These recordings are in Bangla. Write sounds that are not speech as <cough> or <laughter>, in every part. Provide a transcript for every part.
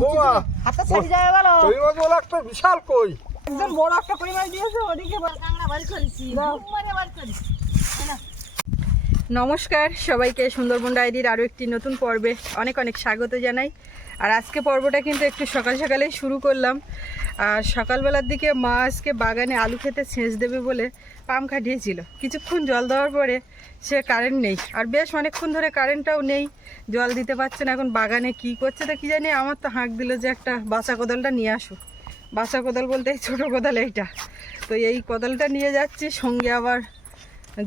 বৌমা হাতটা ছাড়ি যায় গেল কই মাছ বলে একটা বিশাল কই। একজন বড় একটা কই মাছ দিয়েছে ওদিকে কাঁকড়া বাড়ি করেছি বাড়ি করেছি। নমস্কার সবাইকে সুন্দরবন ডায়েরির আরও একটি নতুন পর্বে অনেক অনেক স্বাগত জানাই। আর আজকে পর্বটা কিন্তু একটু সকাল সকালেই শুরু করলাম। আর সকালবেলার দিকে মা আজকে বাগানে আলু খেতে সেচ দেবে বলে পাম খাটিয়েছিল। কিছুক্ষণ জল দেওয়ার পরে সে কারেন্ট নেই। আর বেশ অনেকক্ষণ ধরে কারেন্টটাও নেই। জল দিতে পারছে না, এখন বাগানে কি করছে তো কী জানি? আমার তো হাঁক দিল যে একটা বাসা কোদালটা নিয়ে আসুক বাসা কোদাল বলতে এই ছোটো কোদাল এইটা। তো এই কোদালটা নিয়ে যাচ্ছি, সঙ্গে আবার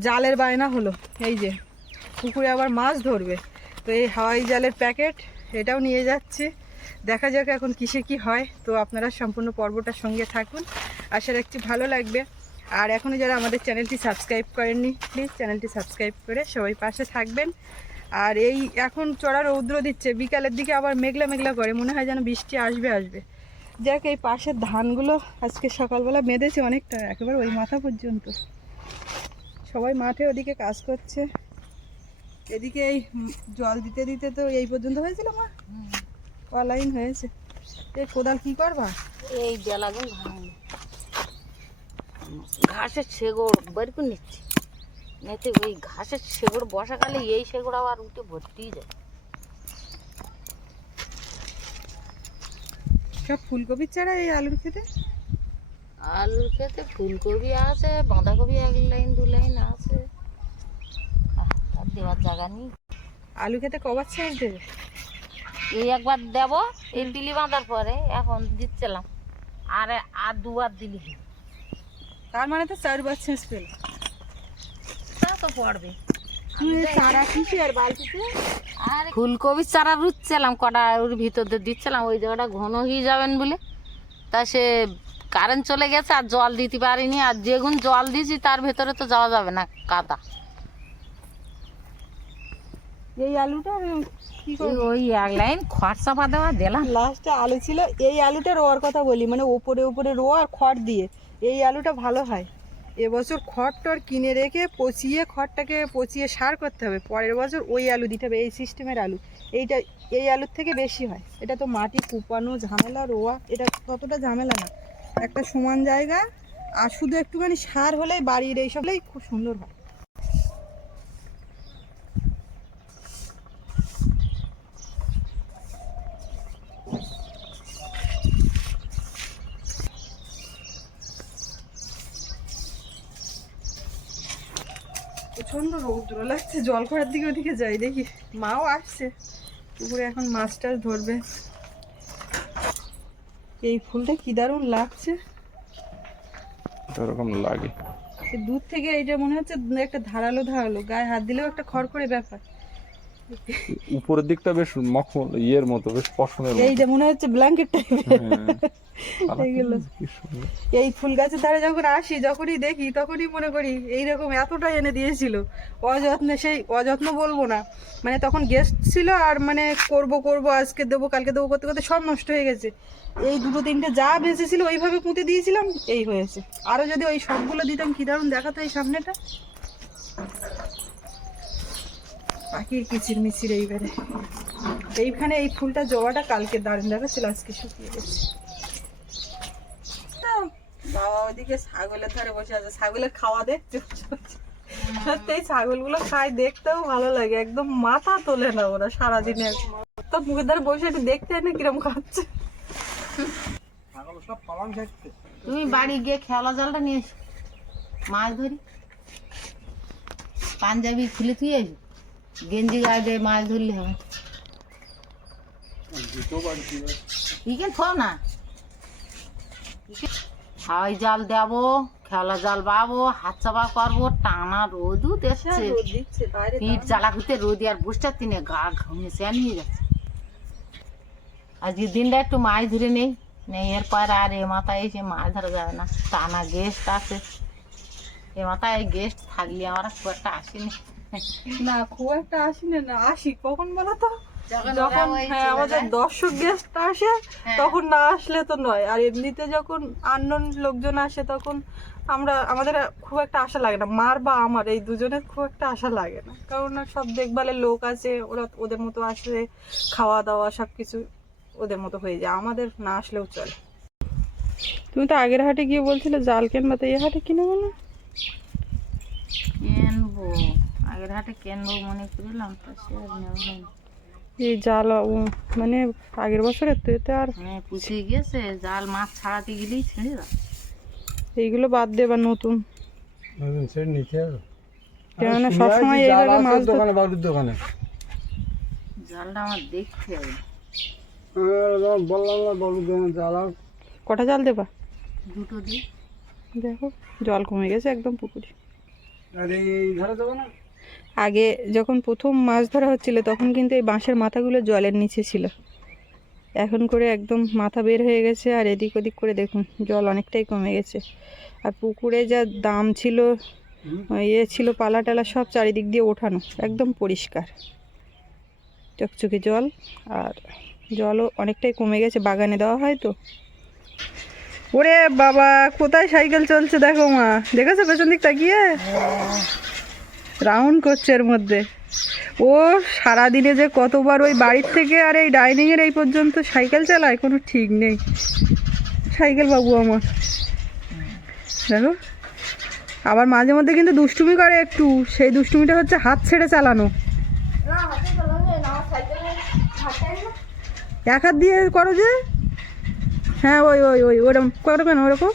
জালের বায়না হলো। এই যে পুকুরে আবার মাছ ধরবে। তো এই হাওয়াই জালের প্যাকেট এটাও নিয়ে যাচ্ছি। দেখা যাক এখন কিসে কি হয়। তো আপনারা সম্পূর্ণ পর্বটার সঙ্গে থাকুন। আশা রাখছি ভালো লাগবে। আর এখনও যারা আমাদের চ্যানেলটি সাবস্ক্রাইব করেননি প্লিজ চ্যানেলটি সাবস্ক্রাইব করে সবাই পাশে থাকবেন। আর এই এখন চড়া রৌদ্র দিচ্ছে। বিকালের দিকে আবার মেঘলা মেঘলা করে। মনে হয় যেন বৃষ্টি আসবে আসবে। যাক, এই পাশের ধানগুলো আজকে সকালবেলা বেঁধেছে অনেকটা। একেবারে ওই মাথা পর্যন্ত। সবাই মাঠে ওদিকে কাজ করছে। এদিকে এই জল দিতে দিতে তো এই পর্যন্ত হয়েছিল মা। অলাইন হয়েছে। এই কোদাল কি করবা? এই বেলাগুন ভাঙ ঘাসের শেগড় বের করে নিচ্ছি। নেতে ওই ঘাসের শেগড় বসাকালে এই শেগড় আবার উঠে ভর্তি যায়। সব ফুলকপির চারা এই আলুর খেতে আলুর খেতে ফুলকপি আছে বাঁধাকপি এক লাইন দু লাইন আছে। দেওয়ার জায়গা নেই। আলু খেতে কবার সেচ দেবে? এই একবার দেবো এই দিলি বাঁধার পরে এখন দিচ্ছিলাম। আর আর দুবার দিলি। তার মানে তো চারবার সেচ পেল। তা তো পড়বে। চারা কিসে আর বালতিতে? আর ফুলকপির চারা রুচ্ছিলাম কটা ওর ভিতর দিয়ে দিচ্ছিলাম ওই জায়গাটা ঘন হয়ে যাবেন বলে। তা সে কারেন্ট চলে গেছে আর জল দিতে পারিনি আর যেগুন জল দিয়েছি তার ভেতরে তো যাওয়া যাবে না কাদা। এই আলুটা কি ওই- এক লাইন খড় চাপা দেওয়া দিলাম। লাস্টে আলু ছিল এই আলুটা রোয়ার কথা বলি মানে ওপরে ওপরে রোয়া আর খড় দিয়ে। এই আলুটা ভালো হয়। এবছর খড় টর কিনে রেখে পচিয়ে খড়টাকে পচিয়ে সার করতে হবে। পরের বছর ওই আলু দিতে হবে এই সিস্টেমের আলু। এইটা এই আলুর থেকে বেশি হয়। এটা তো মাটি কুপানো ঝামেলা রোয়া এটা ততটা ঝামেলা না। একটা সমান জায়গা আর শুধু একটুখানি সার হলেই বাড়ির এইসব হলেই খুব সুন্দর হয়। প্রচণ্ড রৌদ্র লাগছে জল করার দিকে ওদিকে যাই দেখি। মাও আসছে। পুকুরে এখন মাছ টাছ ধরবে। এই ফুলটা কি দারুণ লাগছে। এরকম লাগে। দূর থেকে এইটা মনে হচ্ছে একটা ধারালো ধারালো। গায়ে হাত দিলেও একটা খড়খড়ে ব্যাপার। উপরের দিকটা বেশ মখমল ইয়ের মতো বেশ পশমের মতো। এইটা মনে হচ্ছে ব্ল্যাঙ্কেট টাইপের। এই ফুল গাছের ধারে যখন আসি যখনই দেখি তখনই মনে করি এইরকম এতটা এনে দিয়েছিল। অযত্নে সেই অযত্ন বলব না। মানে তখন গেস্ট ছিল আর মানে করব করব আজকে দেবো কালকে দেবো করতে করতে সব নষ্ট হয়ে গেছে। এই দুটো তিনটে যা বেঁচেছিল ওইভাবে পুঁতে দিয়েছিলাম এই হয়েছে। আরও যদি ওই সবগুলো দিতাম কি দারুণ দেখাতো এই সামনেটা। পাখির কিচির মিচির এইবারে। এইখানে এই ফুলটা জবাটা কালকে দারুণ দেখাচ্ছিল আজকে শুকিয়ে গেছে। বাবা ওদিকে ছাগলের ধারে বসে আছে। ছাগলের খাওয়া দেখতে সত্যি এই ছাগলগুলো খায় দেখতেও ভালো লাগে। একদম মাথা তোলে না ওরা সারাদিনে। তো মুখের ধারে বসে একটু দেখতে হয় না কিরম খাচ্ছে। তুমি বাড়ি গিয়ে খেলা জালটা নিয়ে এসো। মাছ ধরি। পাঞ্জাবি খুলে তুই এসো। গেঞ্জি গায়ে দিয়ে মাছ ধরলে হবে ইকেন থো না হাওয়াই জাল দেবো খেলা জাল বাবো হাত চাপা করব টানা রোদু দেখছে রোদ দিচ্ছে পিঠ জ্বালা করতে রোদি আর বুঝতে তিনে গা ঘামিয়ে স্যান হয়ে যাচ্ছে। আজকে দিনটা একটু মাছ ধরে নেই নেই এরপর আর এ মাথায় এসে মাছ ধরা যাবে না। টানা গেস্ট আছে। এ মাথায় গেস্ট থাকলে আমরা খুব একটা আসেনি না খুব একটা আসি না না আসি। কখন বলো তো? যখন হ্যাঁ আমাদের দর্শক গেস্ট আসে হ্যাঁ। তখন না আসলে তো নয়। আর এমনিতে যখন আননোন লোকজন আসে তখন আমরা আমাদের খুব একটা আশা লাগে না। মার বা আমার এই দুজনের খুব একটা আশা লাগে না। কারণ সব দেখভালের লোক আছে ওরা ওদের মতো আসে খাওয়া দাওয়া সব কিছু ওদের মতো হয়ে যায়। আমাদের না আসলেও চলে। তুমি তো আগের হাটে গিয়ে বলছিলে জাল কেনবা তো এই হাটে কিনে বলো কেনবো। আগের হাটে কেনবো মনে করলাম তো সে আর নেওয়া হয়নি। এই জাল মানে আগের বছরের তো এতে আর হ্যাঁ পুষে গেছে জাল মাছ ছাড়াতে গেলেই ছেড়ে দাও এইগুলো বাদ দিয়ে এবার নতুন। নতুন সেট নিতে হবে। কেননা সবসময় এইভাবে মাছ দোকানে বাবুর দোকানে। জালটা আমার দেখতে হবে। বললাম না বাবুর দোকানে জ্বালা কটা জাল দেবা? দুটো দিই। দেখো জল কমে গেছে একদম পুকুরে। আর এই ধারে দেবো না? আগে যখন প্রথম মাছ ধরা হচ্ছিল, তখন কিন্তু এই বাঁশের মাথাগুলো জলের নিচে ছিল। এখন করে একদম মাথা বের হয়ে গেছে, আর এদিক ওদিক করে দেখুন, জল অনেকটাই কমে গেছে। আর পুকুরে যা দাম ছিল ইয়ে ছিল, পালা টালা সব চারিদিক দিয়ে ওঠানো, একদম পরিষ্কার। চকচকে জল, আর জলও অনেকটাই কমে গেছে, বাগানে দেওয়া হয় তো। ওরে বাবা, কোথায় সাইকেল চলছে দেখো মা, দেখেছ পেছন দিক তাকিয়ে রাউন্ড করছে এর মধ্যে। ও সারাদিনে যে কতবার ওই বাড়ির থেকে আর এই ডাইনিংয়ের এই পর্যন্ত সাইকেল চালায় কোনো ঠিক নেই। সাইকেল বাবু আমার। দেখো আবার মাঝে মধ্যে কিন্তু দুষ্টুমি করে একটু। সেই দুষ্টুমিটা হচ্ছে হাত ছেড়ে চালানো। এক হাত দিয়ে করো যে। হ্যাঁ ওই ওই ওই ওরকম করো কেন ওরকম?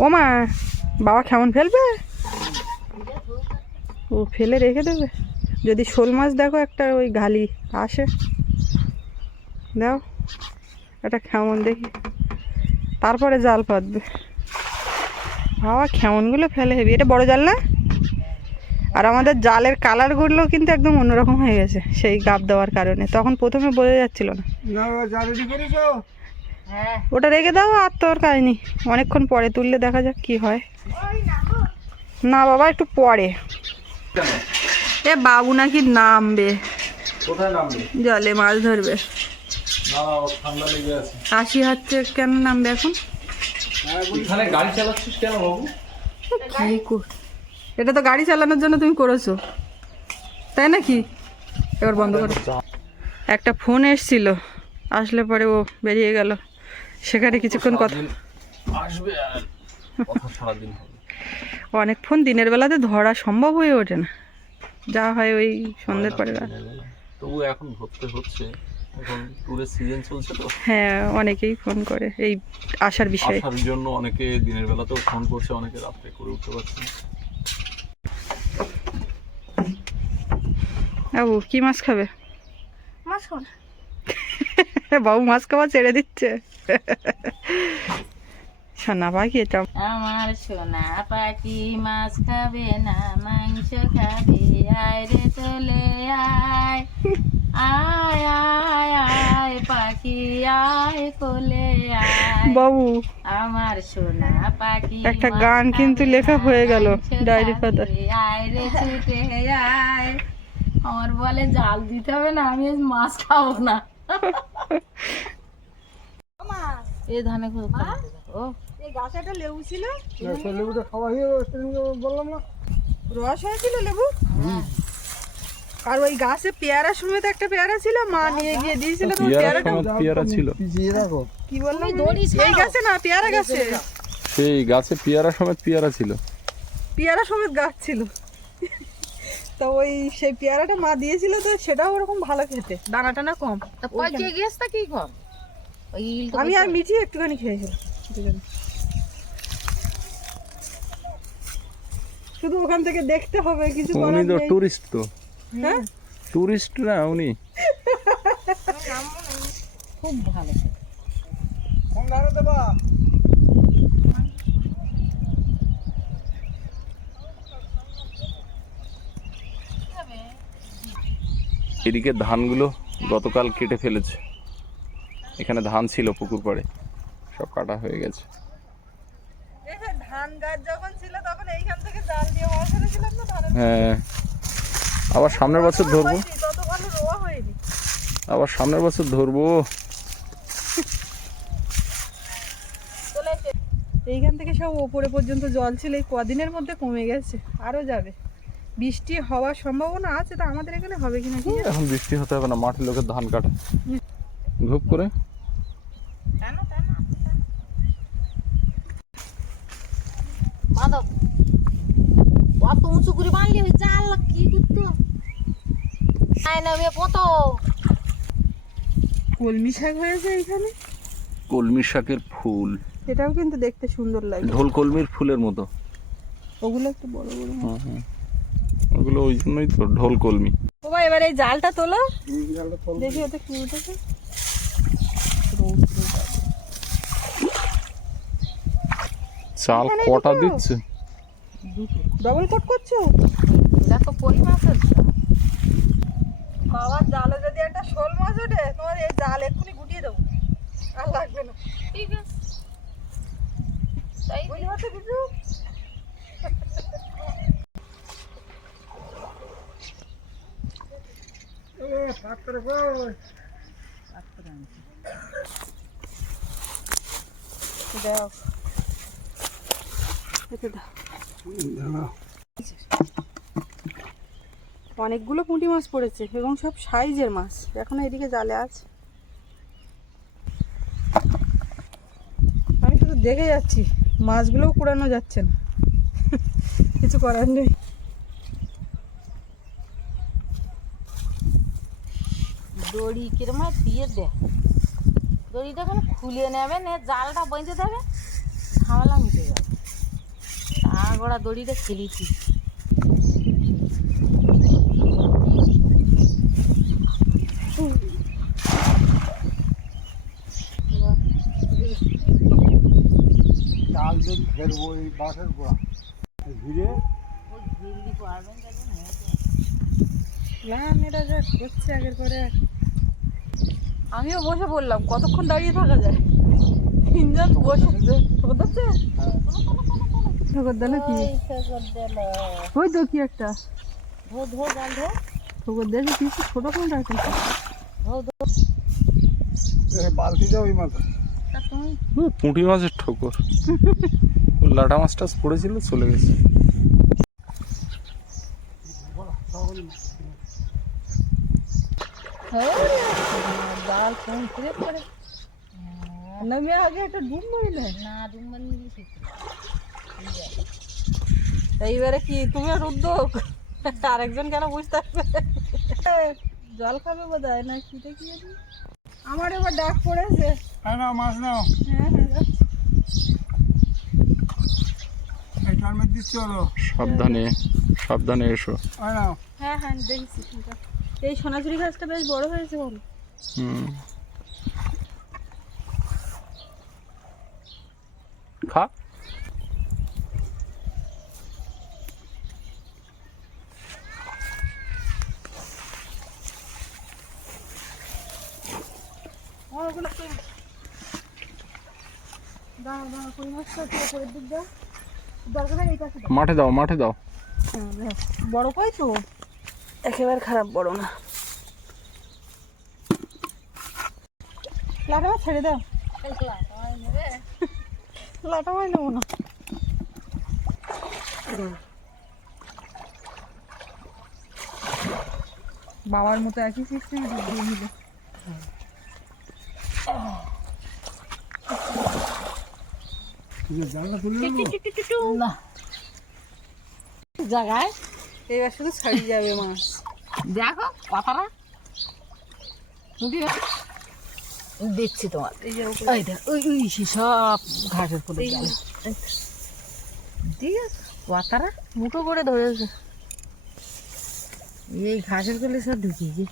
ও মা বাবা কেমন ফেলবে? ও ফেলে রেখে দেবে। যদি শোল মাছ দেখো, একটা ওই গালি আসে। দাও, এটা কেমন দেখি। তারপরে জাল পাতবে। বাবা, কেমনগুলো ফেলে হেবি। এটা বড় জাল না? আর আমাদের জালের কালারগুলো কিন্তু একদম অন্যরকম হয়ে গেছে, সেই গাব দেওয়ার কারণে। তখন প্রথমে বোঝা যাচ্ছিল না। ওটা রেখে দাও আর তোর কাজ নেই। অনেকক্ষণ পরে তুললে দেখা যাক কি হয়। না বাবা একটু পরে। এ বাবু নাকি নামবে। জলে মাছ ধরবে। কাশি হচ্ছে কেন নামবে এখন? গাড়ি চালাচ্ছিস কেন বাবু? এটা তো গাড়ি চালানোর জন্য তুমি করেছ। তাই নাকি? এবার বন্ধ করো। একটা ফোন এসছিল। আসলে পরে ও বেরিয়ে গেল। সেখানে কিছুক্ষণ কথা আসবে আর কথা সারাদিন হবে। অনেক ফোন দিনের বেলাতে ধরা সম্ভব হয়ে ওঠে না। যা হয় ওই সন্ধ্যের পরে। তবু এখন ধরতে হচ্ছে। এখন ট্যুরের সিজন চলছে তো। হ্যাঁ অনেকেই ফোন করে। এই আসার বিষয়ে। আসার জন্য অনেকে দিনের বেলাতেও ফোন করছে অনেকে রাত্রে করে উঠতে পারছে বাবু কি মাছ খাবে? মাছ খাও <laughs> বাবু মাছ খাওয়া ছেড়ে দিচ্ছে। <laughs> সোনা পাখি এটা। আমার সোনা পাখি মাছ খাবে না মাংস খাবে। আয় রে চলে আয়। আয় আয় আয় পাখি আয় কোলে আয়। বাবু আমার সোনা পাখি একটা গান কিন্তু লেখা হয়ে গেল ডায়েরি পাতায়। আয় রে ছুটে আয়। আমার বলে জাল দিতে হবে না আমি মাছ খাব না। <laughs> এ ধানে খুব ও। এই গাছে একটা লেবু ছিল? লেবুটা খাওয়া হয়ে বললাম না। রস হয়েছিল লেবু? আর ওই গাছে পেয়ারা সমেত একটা পেয়ারা ছিল মা নিয়ে গিয়ে দিয়েছিল তো পেয়ারাটা পেয়ারা ছিল। কি বললাম? এই গাছে না পেয়ারা গাছে? সেই গাছে পেয়ারা সমেত পেয়ারা ছিল। পেয়ারা সমেত গাছ ছিল। তো ওই সেই পেয়ারাটা মা দিয়েছিল তো সেটাও ওরকম ভালো খেতে। দানা টানা কম? তা পচে গেছে তা কি তো আমি আর মিঠি একটুখানি খেয়েছিলাম শুধু ওখান থেকে দেখতে হবে কিছু উনি তো টুরিস্ট তো। হ্যাঁ? টুরিস্ট না উনি? খুব ভালো। এদিকে ধানগুলো গতকাল কেটে ফেলেছে। এখানে ধান ছিল পুকুর পাড়ে। সব কাটা হয়ে গেছে। এই ধান গাছ যখন ছিল তখন এইখান থেকে জাল দিয়ে মাছ ধরেছিলাম না ধানের হ্যাঁ। আবার সামনের বছর ধরবো। আবার সামনের বছর ধরবো। এইখান থেকে সব ওপরে পর্যন্ত জল ছিল এই কদিনের মধ্যে কমে গেছে আরও যাবে। বৃষ্টি হওয়ার সম্ভাবনা আছে তা আমাদের এখানে হবে কিনা কি এখন বৃষ্টি হতে হবে না মাঠের লোকের ধান কাটে। ঘুপ করে? মাধব অত উঁচু করে বানলি ওই জাল কি করতো? আয় নামে কত কলমি শাক হয়েছে এখানে? কলমি শাকের ফুল। এটাও কিন্তু দেখতে সুন্দর লাগে। ঢোল কলমির ফুলের মতো। ওগুলো একটু বড় বড় হুম, হুম। ওগুলো ওই জন্যই তো ঢোল কলমি। ও ভাই এবার এই জালটা তোলো। দেখি ওতে কি উঠেছে। চাল কটা দিচ্ছে? ডবল কোট করছ? তো কই মাছের জাল। বাবার জালে যদি একটা শোল মাছ ওঠে তোমার এই জাল এক্ষুনি গুটিয়ে দেবো। আর লাগবে না। ঠিক আছে। তাই বুঝতে পারছ কিছু দাও অনেকগুলো পুঁটি মাছ পড়েছে এবং সব সাইজের মাছ। এখনও এদিকে জালে আছে। আমি শুধু দেখে যাচ্ছি মাছগুলোও কুড়ানো যাচ্ছে না। কিছু করার নেই। দড়ি কিরম দিয়ে দে। দড়িটা এখন খুলে নেবে নে জালটা বেঁধে দেবে। ঝামেলা তারপরে দড়িটা খেলিছি। চাল ফেরবো এই গোড়া। ঘিরে প্ল্যান এটা যা করছে আগের পরে। আমিও বসে বললাম কতক্ষণ দাঁড়িয়ে থাকা যায়? তিনজন বসে দিচ্ছে ঠোকর দিলে কি? ওই তো কি একটা? ধো ধো জাল ধো ঠোকর দিয়েছে কিছু ছোট কোনটা একটা? ধো ওই মাথা পুঁটি মাছের ঠোকর। ও লাটা মাছটা পড়েছিল চলে গেছে। আগে একটা ডুব মারিলে না শিখতে এইবারে কি তুমি আর উদ্যোগ? আরেকজন কেন বুঝতে পারবে জল খাবে বোধ হয় না কি? আমার এবার ডাক পড়েছে। হ্যাঁ নাও মাছ নাও। হ্যাঁ হ্যাঁ সাবধানে সাবধানে এসো। হ্যাঁ দেখছি ঠিক আছে। এই সোনাঝুরি গাছটা বেশ বড় হয়েছে বলো। হুম। খা ওগুলো কই মাছ? দাঁড়াও দাঁড়াও কই মাছটা একটু উপরের দিক দাও দরকার হয় এই পাশে দাও মাঠে দাও মাঠে দাও। হ্যাঁ, দাও। বড় কই তো? একেবারে খারাপ বড় না। লাটা মাছ ছেড়ে দাও। লাটা মাছ নেব না। বাবার মতো একই সিস্টেম দিয়ে নিল ঠিক আছে জালটা তুলে নেব না জায়গায়? এবার শুধু ছাড়িয়ে যাবে মাছ। দেখো কথাটা। দিচ্ছি তোমার এই যে ওই ওই ওই সব ঘাসের ফুলে ঠিক আছে কথাটা মুঠো করে ধরেছে। এই ঘাসের ফুলে সব ঢুকিয়েছে।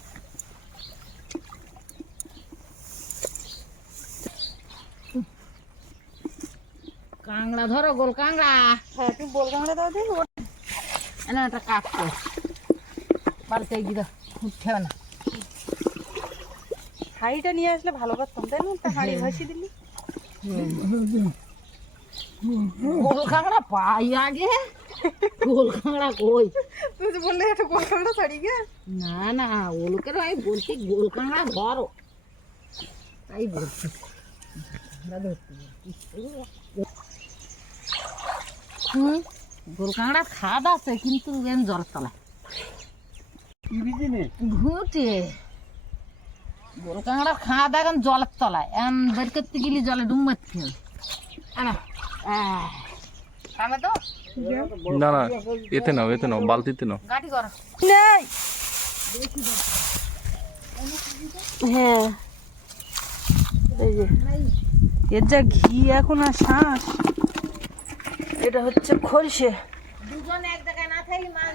কাংড়া ধরো গোল কাংড়া। হ্যাঁ তুমি বল কামড়ে দাও দিন এনে একটা কাটতো বাড়িতে গিয়ে দাও উঠে না। হাঁড়িটা নিয়ে আসলে ভালো করতাম তাই না? একটা হাঁড়ি ভাসি দিলি। গোল কাংড়া পাই আগে। গোল কাংড়া কই? তুমি তো বললে একটা গোল কামড়া ছাড়ি গে। না না ওলকে আমি বলছি গোল কাংড়া ধরো। তাই বলছি ধরতে বলছি। হুম? গোল কাঁকড়া খাদ আছে কিন্তু এম জলের তলায়। ঘুটে। গোল কাঁকড়ার খাদ এখন জলের তলায়। এম বের করতে গেলি জলে ডুব মারতে হবে না না এতে নাও এতে নাও বালতিতে নাও। গাড়ি করো। নেই। হ্যাঁ। এই যে এর যা ঘি এখন আর শ্বাস এটা হচ্ছে খলসে। দুজনে এক জায়গায় না থাকি মাছ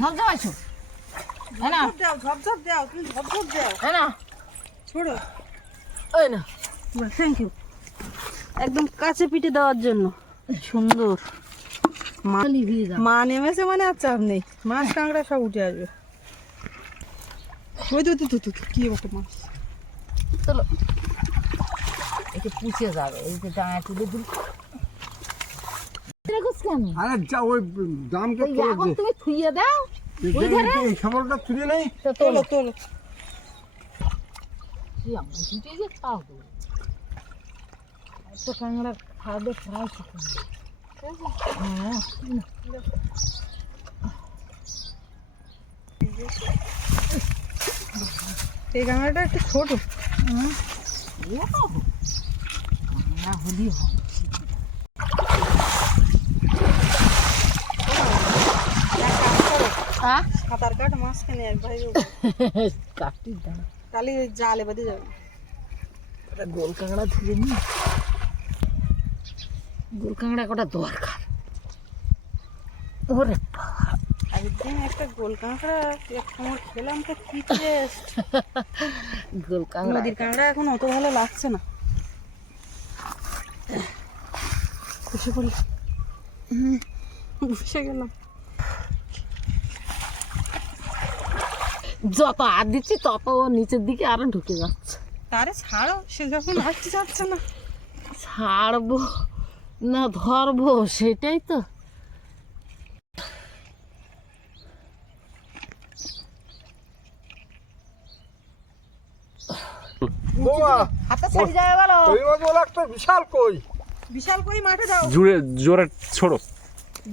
ঝপঝপাইছো হ্যাঁ না? দাও ঝপঝপ দাও তুমি ঝপঝপ দাও। হ্যাঁ না? ছোড়ো। ওই না। থ্যাংক ইউ একদম কাছে পিঠে দেওয়ার জন্য। সুন্দর। মা মা নেমেছে মানে আর চাপ নেই। মাছ কাঁকড়া সব উঠে আসবে। ওই তো তো তো তো কি একটা মাছ? চলো। একে পুষে যাবে। এই যে ডাঙা তুলে দিল। কেন? আরে যা ওই দামটা তোলো এখন তুমি থুইয়ে দাও? এই সামলটা তুলে নেই? তো তোলো। তোলো তো খাবে হ্যাঁ এই কাঁকড়াটা একটু ছোট। না হলেই হবে। আহ সাঁতার কাট মাছ কেনে এক ভাই কাটি দাও তাহলে জালে বাদে যাবে। একটা গোল কাঁকড়া ধরে নি। গোল কাঁকড়া কটা দরকার। ওরে একদিন একটা গোল কাঁকড়া এক সময় খেলাম তো কি টেস্ট <laughs> গোল কাঁকড়া। নদীর কাঁকড়া এখন অত ভালো লাগছে না। খুশি পড়ি বসে গেলাম। যত আর দিচ্ছি তত ও নিচের দিকে আরও ঢুকে যাচ্ছে। তারে ছাড়ো সে যখন আসতে যাচ্ছে না। ছাড়বো না ধরবো সেটাই তো। হাতে বিশাল কই? বিশাল কই মাঠে দাও জোরে জোরে ছোড়ো।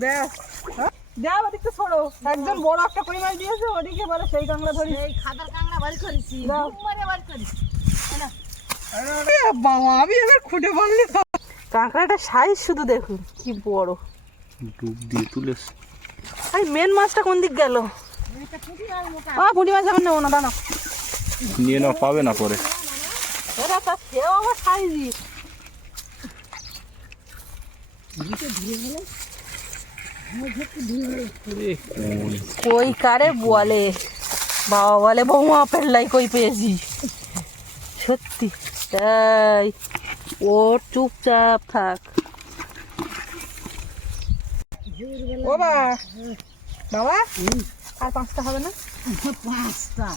ব্যাস দাও ওদিকে ছড়ো একজন বড় একটা কই মাছ দিয়েছে ওদিকে বলে সেই কাঁকড়া ধরি এই খাদার কাঁকড়া বাড়ি করেছি। মারে বাড়ি করেছি। বাবা আমি এবার খুঁটে বললি কাঁকড়াটা সাইজ শুধু দেখুন কি বড়। ডুব দিয়ে তুলেস আরে মেন মাছটা কোন দিক গেল? ও পুঁটি মাছ এখন নেব না দাঁড়াও। নিয়ে নাও পাবে না পরে। ওরা তা সেও আবার সাইজই এ, কই। কই কারে বলে? বাবা বলে বৌমা পেল্লাই কই পেয়েছি? সত্যি তাই। ও চুপচাপ থাক। ও বাবা বাবা আর পাঁচটা হবে না? পাঁচটা।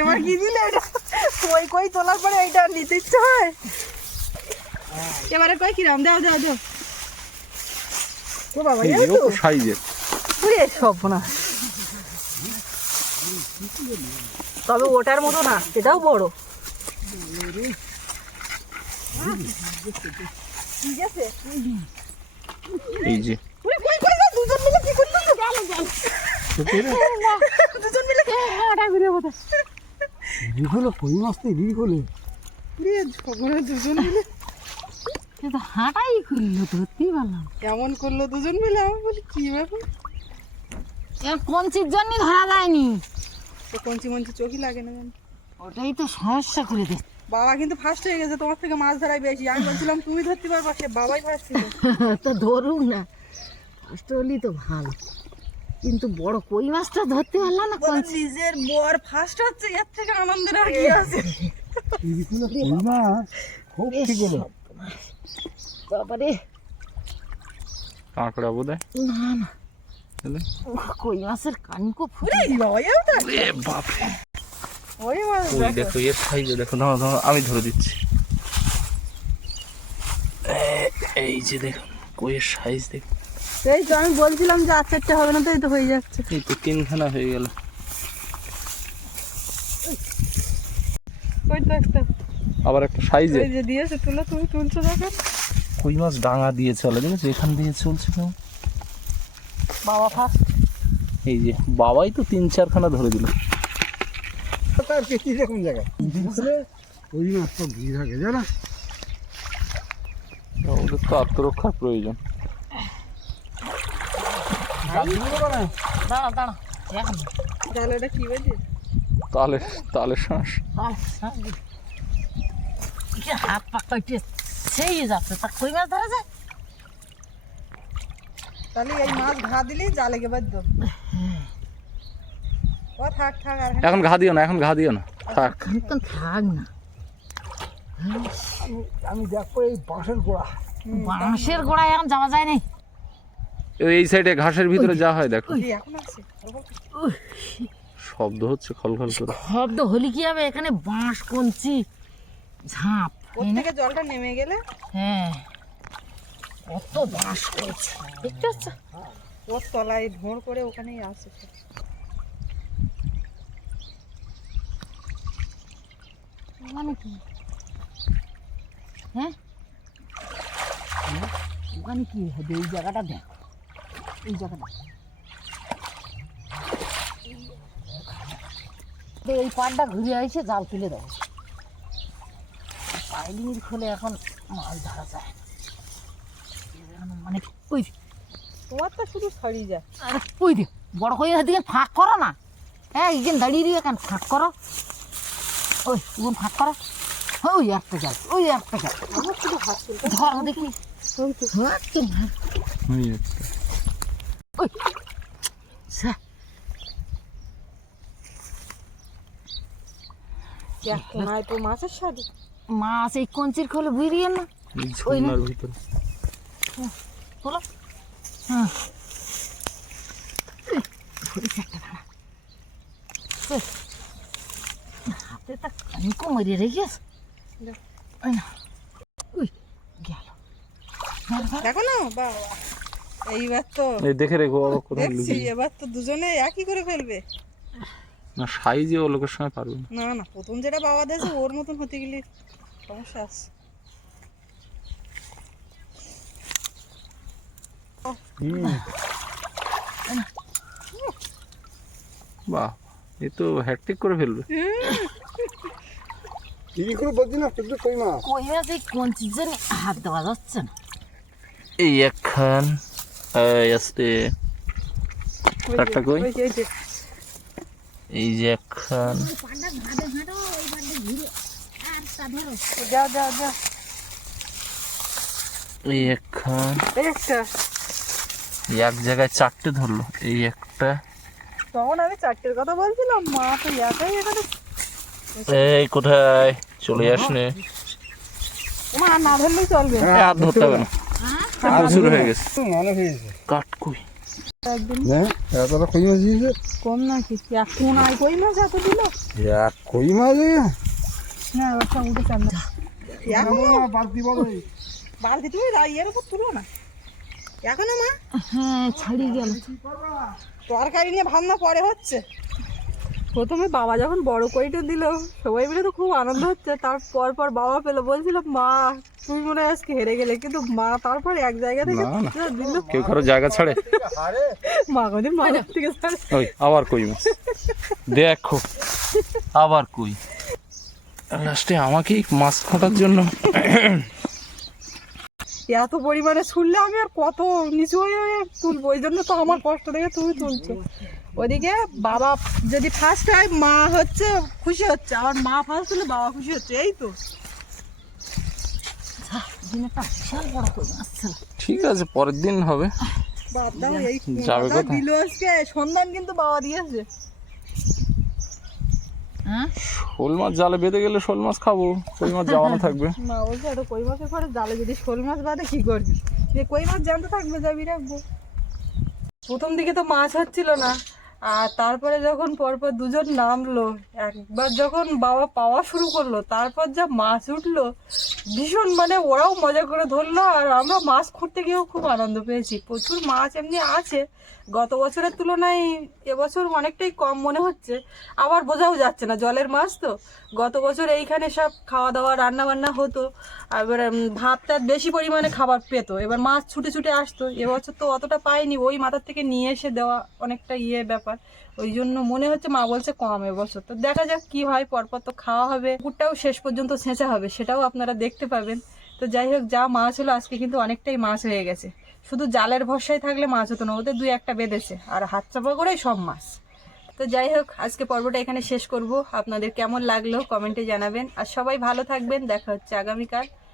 এবার কি দিলে এটা? কই কই তোলার পরে এইটা নিতে ইচ্ছে হয়? এবারে কই কিরাম? দাও দাও দাও। ও বাবা এই ও সাইজের। পুরে সব না তবে ওটার মতো না এটাও বড়। ঠিক আছে। এই যে। দুজন মিলে? দুজন মিলে হলো কই তো হলে দুজন মিলে। সে তো হাঁটাই করল ধরতেই পারলাম কেমন করল দুজন মিলে? আমি বলি কি ব্যাপার? কঞ্চির জন্য ধরা যায়নি। তো কঞ্চি মঞ্চি চোখই লাগে না জানি। ওটাই তো সমস্যা করে দিচ্ছে। বাবা কিন্তু ফার্স্ট হয়ে গেছে তোমার থেকে মাছ ধরাই বেশি। আমি বলছিলাম তুমি ধরতে পারবা? সে বাবাই ফার্স্ট ছিল। <laughs> তো ধরুক না। ফার্স্ট হলেই তো ভালো। কিন্তু বড় কই মাছটা ধরতে পারলাম না বলো, নিজের বর ফার্স্ট হচ্ছে এর থেকে আনন্দের আর কি আছে? রিক কই মাছ খুব ঠিক হলো বাবারে। কাঁকড়া বোধ হয় না। না কই মাছের কানকো ফুটে বাপরে। ওই মাছ দেখো। এর সাইজে দেখো দাঁড়াও আমি ধরে দিচ্ছি। এই যে দেখুন কইয়ের সাইজ দেখুন এই তো আমি বলছিলাম যে আর চারটে হবে না তো এই তো হয়ে যাচ্ছে। এই তো তিনখানা হয়ে গেল। ওই তো একটা। আবার একটা সাইজে। ওই যে দিয়েছে তুলে তুমি তুলছো দেখো। কই মাছ? ডাঙা দিয়ে চলে দেখেছ? এখান দিয়ে চলছে কেমন বাবা ফার্স্ট এই যে বাবাই তো তিন চারখানা ধরে দিল। তার পেটি এরকম জায়গায়। ওই মাছ তো ভিড় থাকে জানো? ওদের তো আত্মরক্ষার প্রয়োজন। তাহলে ওটা কি বলছে তালে তালে শ্বাস হাত পা কাটিয়ে সেই যাচ্ছে তা কই মাছ ধরা যায় তাহলে এই মাছ ঘা দিলেই জালে গে বাধ্য ও থাক থাক আর এখন ঘা দিও না এখন ঘা দিও না। থাক। খানিকক্ষণ থাক না আমি দেখো এই বাঁশের গোড়া বাঁশের গোড়ায় এখন যাওয়া যায় না। এই- সাইডে ঘাসের ভিতরে যা হয় দেখো। শব্দ হচ্ছে খলখল করে। শব্দ হলি কি হবে? এখানে বাঁশ কঞ্চি। ঝাঁপ থেকে জলটা নেমে গেলে? হ্যাঁ। কত বাঁশ করছে দেখতে পাচ্ছ? ওর তলায় ঢোঁড় করে ওখানেই আসে মানে কি? হ্যাঁ? ওখানে কি? হবে এই জায়গাটা দেখ। এই জায়গাটা এই পাড়টা ঘুরে এসে জাল তুলে দেবো। পাইলির খোলে এখন মাছ ধরা যায়। মানে ওই তোমার তো শুধু ছাড়িয়ে যায় আরে ওই দে বড় করে দিকে ফাঁক করো না। হ্যাঁ এইখানে দাঁড়িয়ে দিয়ে কেন ফাঁক করো? ওই ওখানে ফাঁক করো। ওই একটা জাল ওই একটা জাল ধরো দেখি। হ্যাঁ। ওই সা, এক কোনায় মাছের স্বাদ মাছ এই কঞ্চির খোলে বুঝিয়ে না? ঝর্ণার ভিতরে। বলো। হ্যাঁ। এই, একটা দাঁড়া। হাতে তা কানিকো মেরে রেখেছে না। উই গেল। ধর, ধর। দেখো না বাবা এইবার তো দেখে রেখো দেখছি এবার তো দুজনে একই করে ফেলবে। না সাইজে ও লোকের সঙ্গে পারবে না। না না প্রথম যেটা বাবা দিয়েছে ওর মতন হতে গেলে সমস্যা আছে। বাহ এ তো হ্যাট্রিক করে ফেলবে। করে বলছি না শুধু কই মাছ কই মাছ এই কঞ্চির জন্য হাত দেওয়া যাচ্ছে না। এই আসতে। যে, একটা কই? এই যে একখান এই একখান এক জায়গায় চারটে ধরলো এই একটা। তখন আমি চারটের কথা বলছিলাম মা তো একাই এখানে। এই কোথায়? চলে আসনে মা না ধরলেই চলবে। আর ধরতে হবে না। আর শুরু হয়ে গেছে। মনে কাট কই? হ্যাঁ এতটা কই মাছ দিয়েছে? কম নাকি এক কোনায় কই মাছ এত দিল? এক কই মাছ না এবার সব উঠে চান না। এখনও বালতি বলো। বালতি তুমি রা- ইয়ের উপর তুলো না। এখনও মা? হ্যাঁ ছাড়িয়ে গেল। তরকারি নিয়ে ভাবনা পরে হচ্ছে। প্রথমে বাবা যখন বড় কইটা দিল সবাই মিলে তো খুব আনন্দ হচ্ছে। তারপর পর বাবা পেল বলছিল মা তুমি মনে হয় আজকে হেরে গেলে। কিন্তু মা তারপর এক জায়গা থেকে। দিল কেউ কারও জায়গা ছাড়ে? মা কোনদিন মা থেকে ছাড়ে। ওই আবার কই মাছ দেখো আবার কই। লাস্টে আমাকেই মাছ খোঁটার জন্য। এত পরিমাণে শুনলে আমি আর কত নিচু হয়ে হয়ে তুলবো। ওই জন্য তো আমার কষ্ট দেখে তুমি তুলছো। ওদিকে বাবা যদি ফার্স্ট হয় মা হচ্ছে খুশি হচ্ছে। আবার মা ফার্স্ট হলে বাবা খুশি হচ্ছে এই তো। ঠিক আছে পরের দিন হবে। যাবে দিল আজকে সন্ধান কিন্তু বাবা দিয়েছে। হ্যাঁ? শোল মাছ জালে বেঁধে গেলে শোল মাছ খাব কই মাছ জামানো থাকবে। <laughs> মা বলছে এত কই মাছের পরে জালে যদি শোল মাছ বাদে কি করবি? যে কই মাছ জানতে থাকবে যাবি রাখব। প্রথম দিকে তো মাছ হচ্ছিল না। আর তারপরে যখন পরপর দুজন নামলো, একবার যখন বাবা পাওয়া শুরু করল, তারপর যা মাছ উঠল, ভীষণ মানে ওরাও মজা করে ধরলো আর আমরা মাছ খুঁড়তে গিয়েও খুব আনন্দ পেয়েছি। প্রচুর মাছ এমনি আছে, গত বছরের তুলনায় এবছর অনেকটাই কম মনে হচ্ছে, আবার বোঝাও যাচ্ছে না জলের মাছ তো। গত বছর এইখানে সব খাওয়া দাওয়া রান্না বান্না হতো এবার উম, ভাত টাত বেশি পরিমাণে খাবার পেতো। এবার মাছ ছুটে ছুটে আসতো। এবছর তো অতটা পাইনি। ওই মাথার থেকে নিয়ে এসে দেওয়া অনেকটা ইয়ে ব্যাপার। ওই জন্য মনে হচ্ছে মা বলছে কম এবছর। তো দেখা যাক কি হয়। পরপর তো খাওয়া হবে। পুকুরটাও শেষ পর্যন্ত ছেঁচা হবে। সেটাও আপনারা দেখতে পাবেন। তো যাই হোক যা মাছ হলো আজকে কিন্তু অনেকটাই মাছ হয়ে গেছে। শুধু জালের ভরসায় থাকলে মাছ হতো না। ওদের দুই একটা বেঁধেছে। আর হাত চাপা করেই সব মাছ। তো যাই হোক আজকে পর্বটা এখানে শেষ করব। আপনাদের কেমন লাগল কমেন্টে জানাবেন। আর সবাই ভালো থাকবেন। দেখা হচ্ছে আগামীকাল।